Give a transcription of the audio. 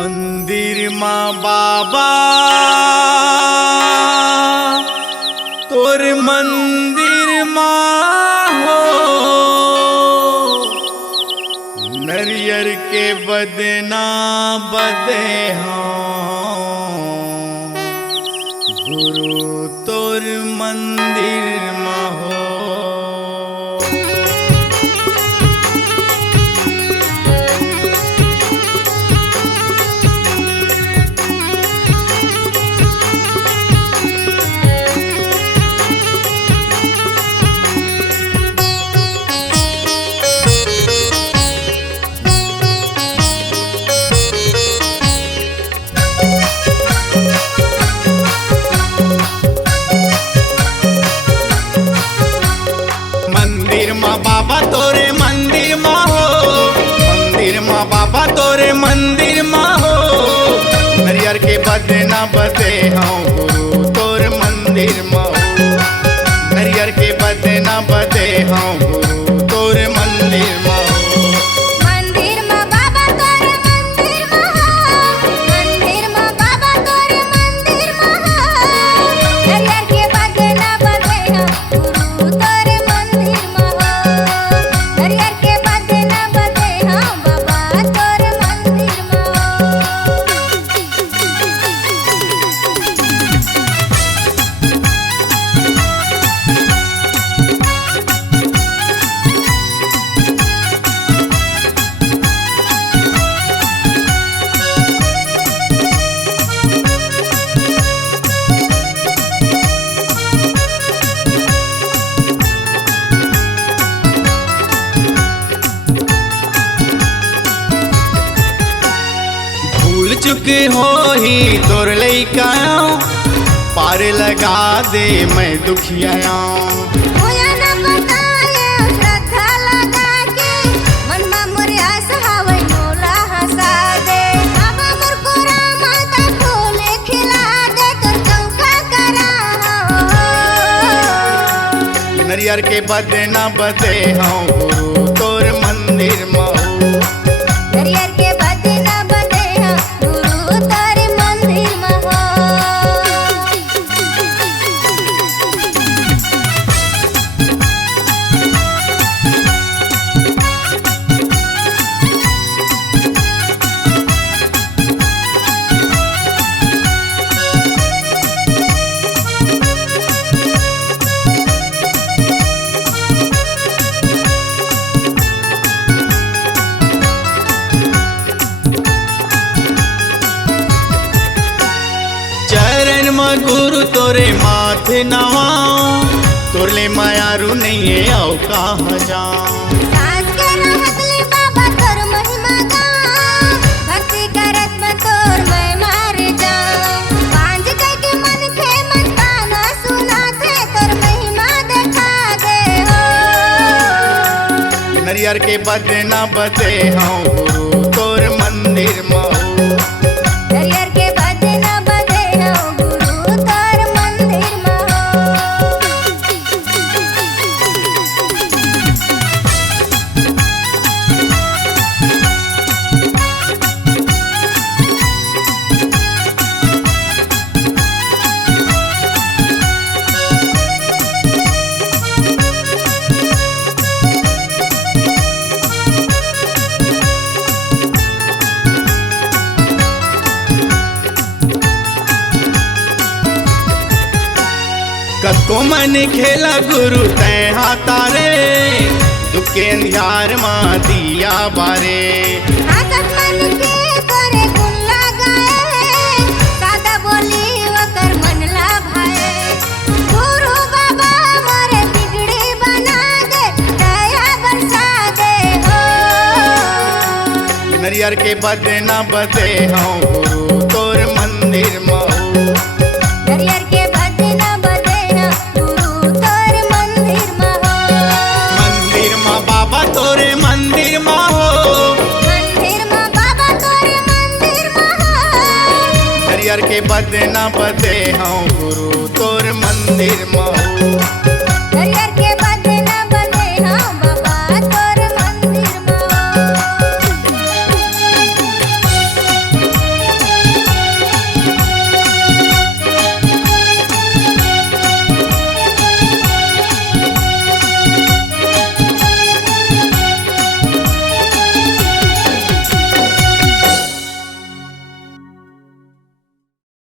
मंदिर माँ बाबा तोर मंदिर माँ हो, नरियर के बदना बदे हाँ, गुरु तोर मंदिर माँ हो। बाबा तोरे मंदिर माँ हो, मंदिर माँ बाबा तोरे मंदिर माँ हो, नरियर के बदना बदे हाँ गुरु तोर मंदिर माँ हो, नरियर के बदना बदे हाँ गुरु तोर मंदिर माँ हो। मंदिर माँ बाबा तोरे मंदिर माँ हो, मंदिर माँ बाबा तोरे मंदिर माँ हो, नरियर के बदना बदे हाँ गुरु तोरे मंदिर माँ हो, नरियर के बदना बदे हाँ बाबा तोरे मंदिर माँ हो। भूल चुके हो ही तोर लइका पार लगा दे मैं दुखिया। होया न बताया श्रद्धा लगा के मन मा मोर आस हावै मोला हंसा दे। बाबा मोर कोरा माता खोले खिला दे तोर चौका करा हो। नरियर के बदना बदे हाँ गुरु तोर मंदिर माँ हो, नरियर के बदना बदे हाँ गुरु तोरे मंदिर माँ हो। चरण में गुरु तोरे माथे नवाओ, तोरले मायारू नहीं है आओ कहाँ जाऊं। साँझ के रहत ले बाबा तोर महिमा गाऊं, भक्ति करत में तोर मैं मार जाऊं। बांझ कह के मन खे मन ताना सुनाथे तोर महिमा देखा दे हो। नरियर के बदना बदे हाँ गुरु तोर मंदिर माँ हो, नरियर के बदना बदे हाँ गुरु तोर मंदिर माँ हो। कको मन खेला गुरु तय हाथारे, दुख के अंधियार माँ दिया बारे। आकत मन के तोरे गुण लगाए, सादा बोली वकर मन ला भाए। गुरु बाबा मोरे बिगड़ी बना दे, दया बरसा दे हो। नरियर के बदना बदे हाँ गुरु तोर मंदिर माँ हो, नरियर के बदना बदे हाँ गुरु तोरे मंदिर माँ हो। मंदिर माँ बाबा तोरे मंदिर माँ हो, मंदिर माँ बाबा तोरे मंदिर माँ हो। नरियर के बदना बदे हाँ गुरु तोर मंदिर माँ हो।